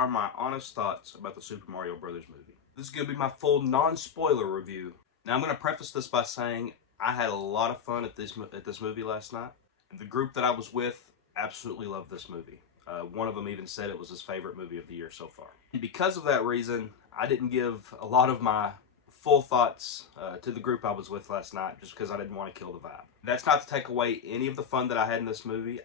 are my honest thoughts about the Super Mario Brothers movie. This is going to be my full non-spoiler review. Now I'm going to preface this by saying I had a lot of fun at this movie last night. The group that I was with absolutely loved this movie. One of them even said it was his favorite movie of the year so far. And because of that reason, I didn't give a lot of my full thoughts to the group I was with last night just because I didn't want to kill the vibe. That's not to take away any of the fun that I had in this movie.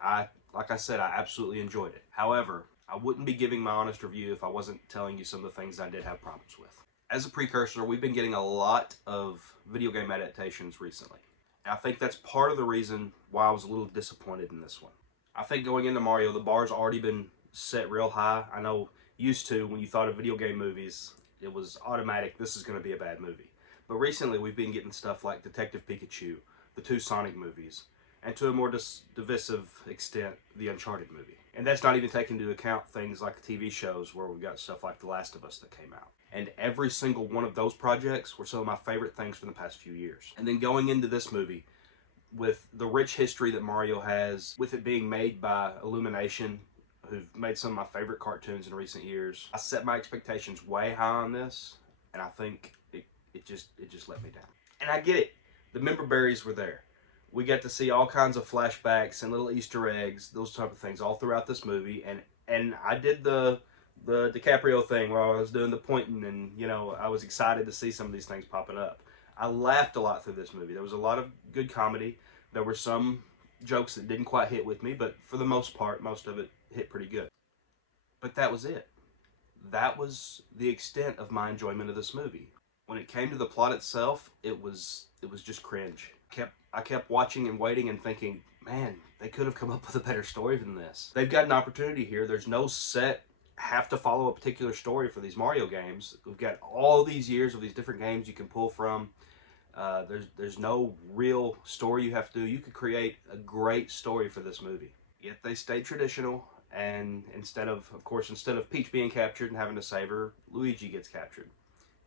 Like I said, I absolutely enjoyed it. However, I wouldn't be giving my honest review if I wasn't telling you some of the things I did have problems with. As a precursor, we've been getting a lot of video game adaptations recently. And I think that's part of the reason why I was a little disappointed in this one. I think going into Mario, the bar's already been set real high. I know used to, when you thought of video game movies, it was automatic, this is going to be a bad movie. But recently, we've been getting stuff like Detective Pikachu, the two Sonic movies, and to a more divisive extent, the Uncharted movie. And that's not even taking into account things like TV shows where we've got stuff like The Last of Us that came out. And every single one of those projects were some of my favorite things from the past few years. And then going into this movie, with the rich history that Mario has, with it being made by Illumination, who've made some of my favorite cartoons in recent years, I set my expectations way high on this, and I think it just let me down. And I get it. The member berries were there. We got to see all kinds of flashbacks and little Easter eggs, those type of things, all throughout this movie. And I did the DiCaprio thing where I was doing the pointing, and I was excited to see some of these things popping up. I laughed a lot through this movie. There was a lot of good comedy. There were some jokes that didn't quite hit with me, but for the most part, most of it hit pretty good. But that was it. That was the extent of my enjoyment of this movie. When it came to the plot itself, it was just cringe. I kept watching and waiting and thinking, man, they could have come up with a better story than this. They've got an opportunity here. There's no set have to follow a particular story for these Mario games. We've got all these years of these different games you can pull from. There's no real story you have to do. You could create a great story for this movie. Yet they stayed traditional, and instead of Peach being captured and having to save her, Luigi gets captured.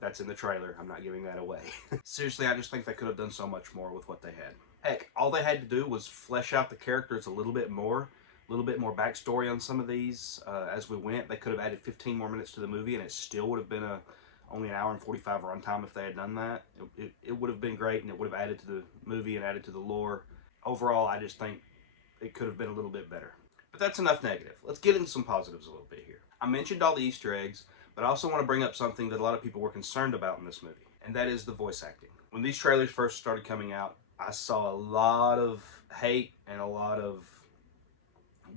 That's in the trailer. I'm not giving that away. Seriously, I just think they could have done so much more with what they had. Heck, all they had to do was flesh out the characters a little bit more backstory on some of these as we went. They could have added 15 more minutes to the movie, and it still would have been only an hour and 45 runtime if they had done that. It would have been great, and it would have added to the movie and added to the lore. Overall, I just think it could have been a little bit better. But that's enough negative. Let's get into some positives a little bit here. I mentioned all the Easter eggs, but I also want to bring up something that a lot of people were concerned about in this movie, and that is the voice acting. When these trailers first started coming out, I saw a lot of hate and a lot of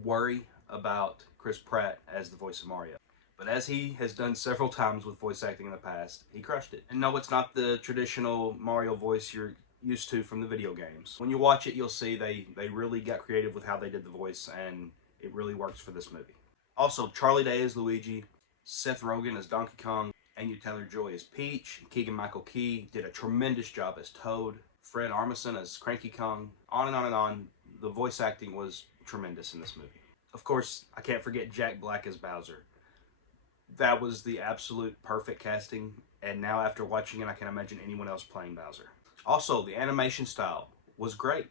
worry about Chris Pratt as the voice of Mario. But as he has done several times with voice acting in the past, he crushed it. And no, it's not the traditional Mario voice you're used to from the video games. When you watch it, you'll see they really got creative with how they did the voice, and it really works for this movie. Also, Charlie Day as Luigi, Seth Rogen as Donkey Kong, Anya Taylor-Joy as Peach, Keegan-Michael Key did a tremendous job as Toad, Fred Armisen as Cranky Kong, on and on and on. The voice acting was tremendous in this movie. Of course, I can't forget Jack Black as Bowser. That was the absolute perfect casting, and now after watching it, I can't imagine anyone else playing Bowser. Also, the animation style was great.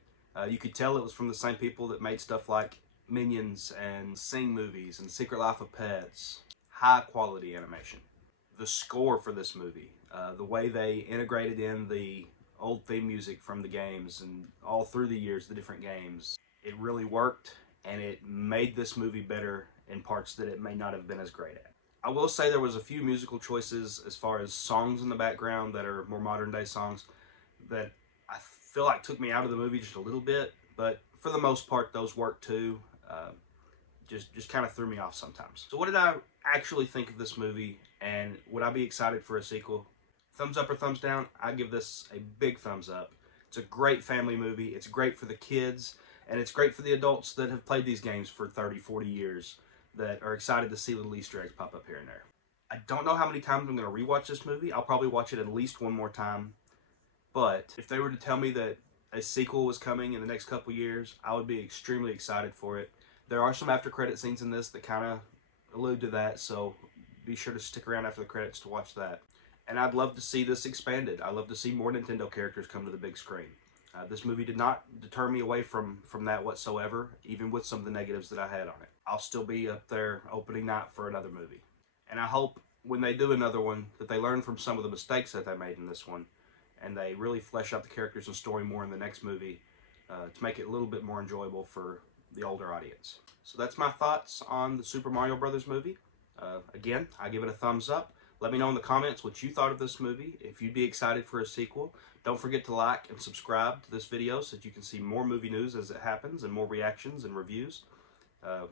You could tell it was from the same people that made stuff like Minions and Sing movies and Secret Life of Pets. High quality animation. The score for this movie, the way they integrated in the old theme music from the games and all through the years, the different games, it really worked, and it made this movie better in parts that it may not have been as great at. I will say there was a few musical choices as far as songs in the background that are more modern day songs that I feel like took me out of the movie just a little bit, but for the most part those worked too. Just kind of threw me off sometimes. So what did I actually think of this movie, and would I be excited for a sequel? Thumbs up or thumbs down? I give this a big thumbs up. It's a great family movie. It's great for the kids, and it's great for the adults that have played these games for 30, 40 years that are excited to see little Easter eggs pop up here and there. I don't know how many times I'm going to rewatch this movie. I'll probably watch it at least one more time. But if they were to tell me that a sequel was coming in the next couple years, I would be extremely excited for it. There are some after credit scenes in this that kind of allude to that, so be sure to stick around after the credits to watch that. And I'd love to see this expanded. I'd love to see more Nintendo characters come to the big screen. This movie did not deter me away from that whatsoever, even with some of the negatives that I had on it. I'll still be up there opening night for another movie. And I hope when they do another one that they learn from some of the mistakes that they made in this one, and they really flesh out the characters and story more in the next movie to make it a little bit more enjoyable for the older audience. So that's my thoughts on the Super Mario Brothers movie. Again, I give it a thumbs up. Let me know in the comments what you thought of this movie, if you'd be excited for a sequel. Don't forget to like and subscribe to this video so that you can see more movie news as it happens and more reactions and reviews.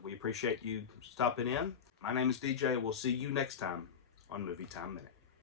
We appreciate you stopping in. My name is DJ. We'll see you next time on Movie Time Minute.